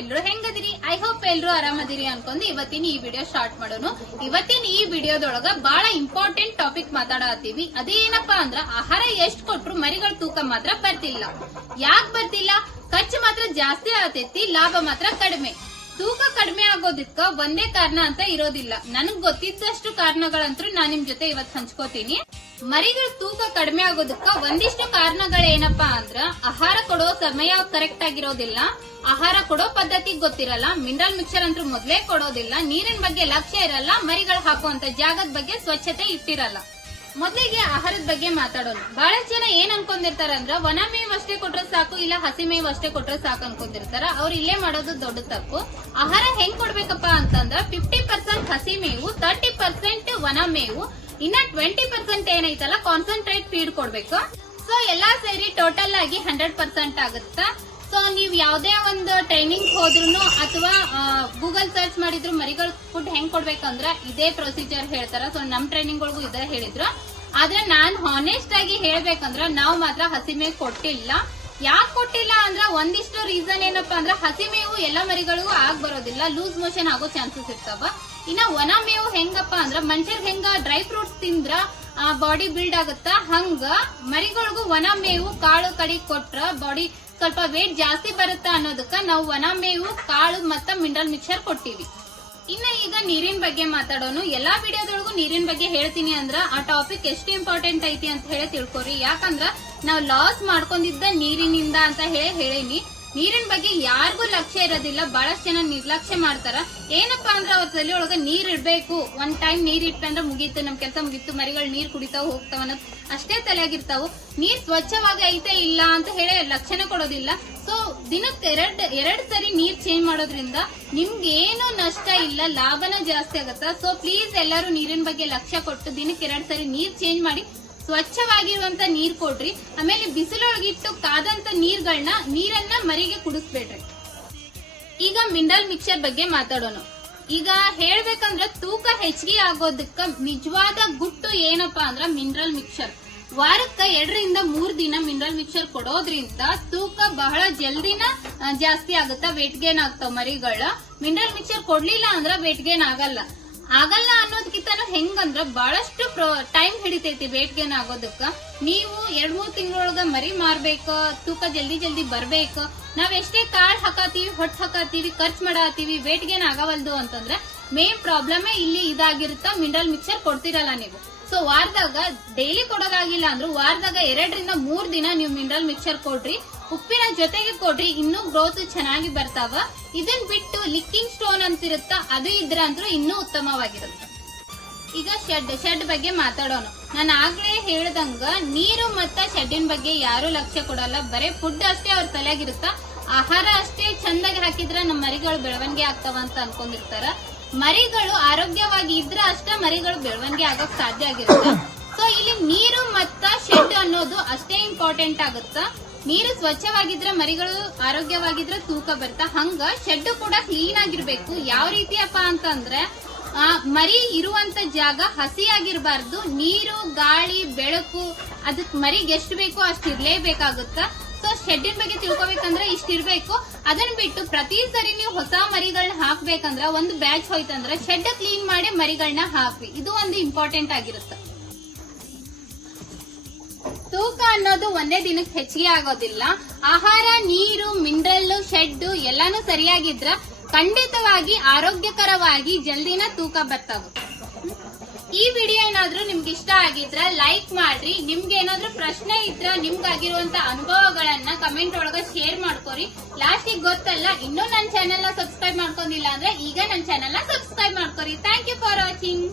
ಎಲ್ರು ಹೆಂಗದಿರಿ? I hope ಎಲ್ರು ಆರಾಮದಿರಿ ಅನ್ಕೊಂಡು ಇವತ್ತಿನ ಈ ವಿಡಿಯೋ ಸ್ಟಾರ್ಟ್ ಮಾಡೋಣ. ಇವತ್ತಿನ ಈ ವಿಡಿಯೋದೊಳಗ ಬಹಳ ಇಂಪಾರ್ಟೆಂಟ್ ಟಾಪಿಕ್ ಮಾತಾಡತ್ತೀವಿ. ಅದೇನಪ್ಪಾ ಅಂದ್ರ ಆಹಾರ ಎಷ್ಟ್ ಕೊಟ್ರು ಮರಿಗಳ ತೂಕ ಮಾತ್ರ ಬರ್ತಿಲ್ಲ. ಯಾಕೆ ಬರ್ತಿಲ್ಲ? ಖರ್ಚು ಮಾತ್ರ ಜಾಸ್ತಿ ಆತೈತಿ, ಲಾಭ ಮಾತ್ರ ಕಡಿಮೆ. ತೂಕ ಕಡಿಮೆ ಆಗೋದಕ್ಕ ಒಂದೇ ಕಾರಣ ಅಂತ ಇರೋದಿಲ್ಲ. ನನಗ್ ಗೊತ್ತಿದ್ದಷ್ಟು ಕಾರಣಗಳಂತೂ ನಾನ್ ನಿಮ್ ಜೊತೆ ಇವತ್ ಹಂಚ್ಕೋತೀನಿ. ಮರಿಗಳ ತೂಕ ಕಡಿಮೆ ಆಗೋದಕ್ಕ ಒಂದಿಷ್ಟು ಕಾರಣಗಳೇನಪ್ಪಾ ಅಂದ್ರ ಆಹಾರ ಕೊಡೋ ಸಮಯ ಕರೆಕ್ಟ್ ಆಗಿರೋದಿಲ್ಲ, ಆಹಾರ ಕೊಡೋ ಪದ್ಧತಿ ಗೊತ್ತಿರಲ್ಲ, ಮಿನರಲ್ ಮಿಕ್ಸರ್ ಅಂತೂ ಮೊದ್ಲೇ ಕೊಡೋದಿಲ್ಲ, ನೀರಿನ ಬಗ್ಗೆ ಲಕ್ಷ್ಯ ಇರಲ್ಲ, ಮರಿಗಳು ಹಾಕುವಂತ ಜಾಗದ ಬಗ್ಗೆ ಸ್ವಚ್ಛತೆ ಇಟ್ಟಿರಲ್ಲ. ಮೊದಲಿಗೆ ಆಹಾರದ ಬಗ್ಗೆ ಮಾತಾಡೋಣ. ಬಹಳಷ್ಟು ಜನ ಏನ್ ಅನ್ಕೊಂಡಿರ್ತಾರ ಅಂದ್ರ ಒಣ ಮೇವು ಅಷ್ಟೇ ಕೊಟ್ರೆ ಸಾಕು, ಇಲ್ಲ ಹಸಿ ಮೇವು ಅಷ್ಟೇ ಕೊಟ್ರೆ ಸಾಕು ಅನ್ಕೊಂಡಿರ್ತಾರ. ಅವ್ರು ಇಲ್ಲೇ ಮಾಡೋದು ದೊಡ್ಡ ತಪ್ಪು. ಆಹಾರ ಹೆಂಗ್ ಕೊಡ್ಬೇಕಪ್ಪ ಅಂತಂದ್ರ 50% ಹಸಿ ಮೇವು, 30% ಒಣ ಮೇವು, ಇನ್ನ 20% ಏನೈತಲ್ಲ ಕಾನ್ಸಂಟ್ರೇಟ್ ಫೀಡ್ ಕೊಡ್ಬೇಕು. ಸೊ ಎಲ್ಲಾ ಸೇರಿ ಟೋಟಲ್ ಆಗಿ 100% ಆಗುತ್ತ. ಸೊ ನೀವ್ ಯಾವ್ದೇ ಒಂದು ಟ್ರೈನಿಂಗ್ ಹೋದ್ರು ಅಥವಾ ಗೂಗಲ್ ಸರ್ಚ್ ಮಾಡಿದ್ರು ಮರಿಗಳ ಫುಡ್ ಹೆಂಗ್ ಕೊಡ್ಬೇಕಂದ್ರ ಇದೇ ಪ್ರೊಸೀಜರ್ ಹೇಳ್ತಾರ. ಸೊ ನಮ್ ಟ್ರೈನಿಂಗ್ ಒಳಗೂ ಇದೇ ಹೇಳಿದ್ರು. ಆದ್ರೆ ನಾನ್ ಹಾನೆಸ್ಟ್ ಆಗಿ ಹೇಳ್ಬೇಕಂದ್ರ ನಾವ್ ಮಾತ್ರ ಹಸಿ ಮೇವು ಕೊಟ್ಟಿಲ್ಲ. ಯಾಕೆ ಕೊಟ್ಟಿಲ್ಲ ಅಂದ್ರ ಒಂದಿಷ್ಟು ರೀಸನ್ ಏನಪ್ಪಾ ಅಂದ್ರ ಹಸಿ ಮೇವು ಎಲ್ಲಾ ಮರಿಗಳಿಗೂ ಆಗ್ ಬರೋದಿಲ್ಲ, ಲೂಸ್ ಮೋಷನ್ ಆಗೋ ಚಾನ್ಸಸ್ ಇರ್ತಾವ. ಇನ್ನ ಒಣ ಮೇವು ಹೆಂಗಪ್ಪ ಅಂದ್ರ ಮನುಷ್ಯರ್ ಹೆಂಗ ಡ್ರೈ ಫ್ರೂಟ್ಸ್ ತಿಂದ್ರ ಬಾಡಿ ಬಿಲ್ಡ್ ಆಗುತ್ತ, ಹಂಗ ಮರಿಗಳಿಗೂ ಒಣ ಮೇವು ಕಾಳು ಕಡಿ ಕೊಟ್ರ ಬಾಡಿ ಸ್ವಲ್ಪ ವೇಟ್ ಜಾಸ್ತಿ ಬರುತ್ತ ಅನ್ನೋದಕ್ಕ ನಾವು ಒಣ ಮೇವು, ಕಾಳು ಮತ್ತ ಮಿನರಲ್ ಮಿಕ್ಸರ್ ಕೊಟ್ಟಿವಿ. ಇನ್ನ ಈಗ ನೀರಿನ ಬಗ್ಗೆ ಮಾತಾಡೋಣ. ಎಲ್ಲಾ ವಿಡಿಯೋದೊಳಗೂ ನೀರಿನ ಬಗ್ಗೆ ಹೇಳ್ತೀನಿ ಅಂದ್ರ ಆ ಟಾಪಿಕ್ ಎಷ್ಟು ಇಂಪಾರ್ಟೆಂಟ್ ಐತಿ ಅಂತ ಹೇಳಿ ತಿಳ್ಕೊರಿ. ಯಾಕಂದ್ರ ನಾವ್ ಲಾಸ್ ಮಾಡ್ಕೊಂಡಿದ್ದ ನೀರಿನಿಂದ ಅಂತ ಹೇಳೀನಿ. ನೀರಿನ ಬಗ್ಗೆ ಯಾರಿಗೂ ಲಕ್ಷ್ಯ ಇರೋದಿಲ್ಲ, ಬಹಳಷ್ಟು ಜನ ನಿರ್ಲಕ್ಷ್ಯ ಮಾಡ್ತಾರ. ಏನಪ್ಪಾ ಅಂದ್ರ ಅವ್ರ ತಲೆ ಒಳಗ ನೀರ್ ಇಡ್ಬೇಕು, ಒಂದ್ ಟೈಮ್ ನೀರ್ ಇಟ್ಟ ಅಂದ್ರ ಮುಗೀತು, ನಮ್ ಕೆಲಸ ಮುಗೀತು, ಮರಿಗಳು ನೀರ್ ಕುಡಿತಾವ್ ಹೋಗ್ತಾವ ಅನ್ನೋದು ಅಷ್ಟೇ ತಲೆಯಾಗಿರ್ತಾವು. ನೀರ್ ಸ್ವಚ್ಛವಾಗಿ ಐತೆ ಇಲ್ಲ ಅಂತ ಹೇಳಿ ಲಕ್ಷಣ ಕೊಡೋದಿಲ್ಲ. ಸೊ ದಿನಕ್ಕೆ ಎರಡ್ ಸರಿ ನೀರ್ ಚೇಂಜ್ ಮಾಡೋದ್ರಿಂದ ನಿಮ್ಗೆ ಏನು ನಷ್ಟ ಇಲ್ಲ, ಲಾಭನ ಜಾಸ್ತಿ ಆಗತ್ತ. ಸೊ ಪ್ಲೀಸ್ ಎಲ್ಲರೂ ನೀರಿನ ಬಗ್ಗೆ ಲಕ್ಷ್ಯ ಕೊಟ್ಟು ದಿನಕ್ಕೆ 2 ಸರಿ ನೀರ್ ಚೇಂಜ್ ಮಾಡಿ ಸ್ವಚ್ಛವಾಗಿರುವಂತ ನೀರ್ ಕೊಡ್ರಿ. ಆಮೇಲೆ ಬಿಸಿಲೊಳಗಿಟ್ಟು ಕಾದಂತ ನೀರನ್ನ ಮರಿಗೆ ಕುಡಿಸ್ಬೇಡ್ರಿ. ಈಗ ಮಿನರಲ್ ಮಿಕ್ಸರ್ ಬಗ್ಗೆ ಮಾತಾಡೋಣ. ಈಗ ಹೇಳ್ಬೇಕಂದ್ರ ತೂಕ ಹೆಚ್ಚಿಗೆ ಆಗೋದಕ್ಕ ನಿಜವಾದ ಗುಟ್ಟು ಏನಪ್ಪಾ ಅಂದ್ರ ಮಿನರಲ್ ಮಿಕ್ಸರ್. ವಾರಕ್ಕ 2 ರಿಂದ 3 ದಿನ ಮಿನರಲ್ ಮಿಕ್ಸರ್ ಕೊಡೋದ್ರಿಂದ ತೂಕ ಬಹಳ ಜಲ್ದಿನ ಜಾಸ್ತಿ ಆಗುತ್ತ, ವೇಟ್ ಗೇನ್ ಆಗ್ತಾವ ಮರಿಗಳ. ಮಿನರಲ್ ಮಿಕ್ಸರ್ ಕೊಡ್ಲಿಲ್ಲ ಅಂದ್ರ ವೇಟ್ ಗೇನ್ ಆಗಲ್ಲ ಅನ್ನೋದಕ್ಕಿಂತ ಹೆಂಗಂದ್ರ ಬಹಳಷ್ಟು ಟೈಮ್ ಹಿಡಿತೈತಿ ವೇಟ್ ಗೇನ್ ಆಗೋದಕ್ಕ. ನೀವು 2-3 ತಿಂಗಳೊಳಗ ಮರಿ ಮಾರ್ಬೇಕು, ತೂಕ ಜಲ್ದಿ ಬರ್ಬೇಕು. ನಾವ್ ಎಷ್ಟೇ ಕಾಳ್ ಹಾಕತೀವಿ, ಹೊಟ್ಟು ಹಾಕತೀವಿ, ಖರ್ಚು ಮಾಡಾತೀವಿ, ವೇಟ್ ಗೇನ್ ಆಗವಲ್ದು ಅಂತಂದ್ರೆ ಮೇನ್ ಪ್ರಾಬ್ಲಮ್ ಇಲ್ಲಿ ಇದಾಗಿರುತ್ತ. ಮಿನರಲ್ ಮಿಕ್ಸರ್ ಕೊಡ್ತಿರಲ್ಲ ನೀವು. ಸೊ ವಾರದಾಗ ಡೈಲಿ ಕೊಡೋದಾಗಿಲ್ಲ ಅಂದ್ರೂ ವಾರದಾಗ 2 ರಿಂದ 3 ದಿನ ನೀವು ಮಿನರಲ್ ಮಿಕ್ಸರ್ ಕೊಡ್ರಿ. ಉಪ್ಪಿನ ಜೊತೆಗೆ ಕೊಡ್ರಿ, ಇನ್ನೂ ಗ್ರೋತ್ ಚೆನ್ನಾಗಿ ಬರ್ತಾವ. ಇದನ್ ಬಿಟ್ಟು ಲಿಕ್ಕಿಂಗ್ ಸ್ಟೋನ್ ಅಂತಿರುತ್ತ, ಅದು ಇದ್ರ ಅಂದ್ರೂ ಇನ್ನೂ ಉತ್ತಮವಾಗಿರುತ್ತೆ. ಈಗ ಶೆಡ್ ಬಗ್ಗೆ ಮಾತಾಡೋಣ. ನಾನು ಆಗ್ಲೇ ಹೇಳ್ದಂಗ ನೀರು ಮತ್ತ ಶೆಡ್ಡಿನ ಬಗ್ಗೆ ಯಾರು ಲಕ್ಷ್ಯ ಕೊಡಲ್ಲ. ಬರೇ ಫುಡ್ ಅಷ್ಟೇ ಅವ್ರ ತಲೆಯಾಗಿರುತ್ತ. ಆಹಾರ ಅಷ್ಟೇ ಚಂದಾಗಿ ಹಾಕಿದ್ರ ನಮ್ಮ ಮರಿಗಳು ಬೆಳವಣಿಗೆ ಆಗ್ತಾವ ಅಂತ ಅನ್ಕೊಂಡಿರ್ತಾರ. ಮರಿಗಳು ಆರೋಗ್ಯವಾಗಿ ಇದ್ರ ಅಷ್ಟ ಮರಿಗಳು ಬೆಳವಣಿಗೆ ಆಗಕ್ ಸಾಧ್ಯ ಆಗಿರುತ್ತೆ. ಸೊ ಇಲ್ಲಿ ನೀರು ಮತ್ತ ಶೆಡ್ ಅನ್ನೋದು ಅಷ್ಟೇ ಇಂಪಾರ್ಟೆಂಟ್ ಆಗುತ್ತ. ನೀರು ಸ್ವಚ್ಛವಾಗಿದ್ರೆ ಮರಿಗಳು ಆರೋಗ್ಯವಾಗಿದ್ರೆ ತೂಕ ಬರ್ತಾ, ಹಂಗ ಶೆಡ್ ಕೂಡ ಕ್ಲೀನ್ ಆಗಿರ್ಬೇಕು. ಯಾವ ರೀತಿಯಪ್ಪ ಅಂತಂದ್ರೆ ಮರಿ ಇರುವಂತ ಜಾಗ ಹಸಿಯಾಗಿರ್ಬಾರ್ದು. ನೀರು, ಗಾಳಿ, ಬೆಳಕು ಅದಕ್ ಮರಿಗೆ ಎಷ್ಟು ಬೇಕೋ ಅಷ್ಟು ಇರ್ಲೇಬೇಕಾಗುತ್ತ. ಸೊ ಶೆಡ್ಡಿನ ಬಗ್ಗೆ ತಿಳ್ಕೊಬೇಕಂದ್ರೆ ಇಷ್ಟಿರ್ಬೇಕು. ಅದನ್ನ ಬಿಟ್ಟು ಪ್ರತಿ ಸರಿ ನೀವು ಹೊಸ ಮರಿಗಳನ್ನ ಹಾಕ್ಬೇಕಂದ್ರ ಒಂದು ಬ್ಯಾಚ್ ಹೋಯ್ತಂದ್ರ ಶೆಡ್ ಕ್ಲೀನ್ ಮಾಡಿ ಮರಿಗಳನ್ನ ಹಾಕ್ರಿ. ಇದು ಒಂದು ಇಂಪಾರ್ಟೆಂಟ್ ಆಗಿರುತ್ತೆ. ತೂಕ ಅನ್ನೋದು ಒಂದೇ ದಿನಕ್ಕೆ ಹೆಚ್ಚಿಗೆ ಆಗೋದಿಲ್ಲ. ಆಹಾರ, ನೀರು, ಮಿನರಲ್, ಶೆಡ್ ಎಲ್ಲಾನು ಸರಿಯಾಗಿದ್ರ ಖಂಡಿತವಾಗಿ ಆರೋಗ್ಯಕರವಾಗಿ ಜಲ್ದಿನ ತೂಕ ಬರ್ತಾವ. ಈ ವಿಡಿಯೋ ಏನಾದ್ರೂ ನಿಮ್ಗೆ ಇಷ್ಟ ಆಗಿದ್ರ ಲೈಕ್ ಮಾಡ್ರಿ. ನಿಮ್ಗೆ ಏನಾದ್ರೂ ಪ್ರಶ್ನೆ ಇದ್ರ ನಿಮ್ಗಾಗಿರುವಂತ ಅನುಭವಗಳನ್ನ ಕಮೆಂಟ್ ಒಳಗ ಶೇರ್ ಮಾಡ್ಕೋರಿ. ಲಾಸ್ಟಿಗೆ ಗೊತ್ತಲ್ಲ, ಇನ್ನೂ ನನ್ನ ಚಾನೆಲ್ ನ ಸಬ್ಸ್ಕ್ರೈಬ್ ಮಾಡ್ಕೊಂಡಿಲ್ಲ ಅಂದ್ರೆ ಈಗ ನನ್ನ ಚಾನೆಲ್ ನ ಸಬ್ಸ್ಕ್ರೈಬ್ ಮಾಡ್ಕೋರಿ. Thank you for watching.